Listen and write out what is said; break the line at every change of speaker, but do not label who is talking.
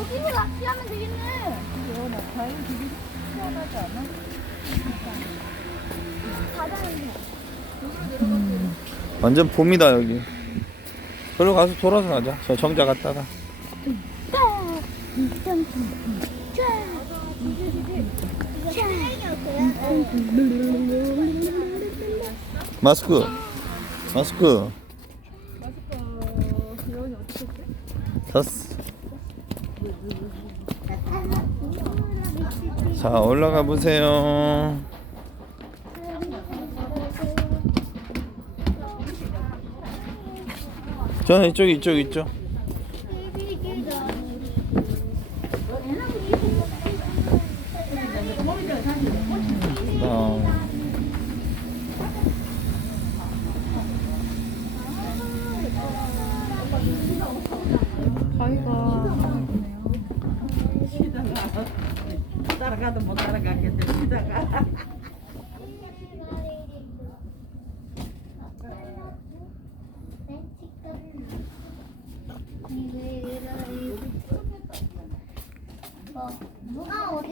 여기서 낚시하면 되겠네.
이거 나 과일 되게 시원하지 않아?
바다는
완전 봄이다 여기. 저로 가서 돌아서 가자. 저 정자 갔다가. 마스크. 마스크. 샀어. 자 올라가 보세요. 저 이쪽 이쪽 이쪽. 어.
따라가도 못 따라가겠대 쉬다가.
뭐, 누가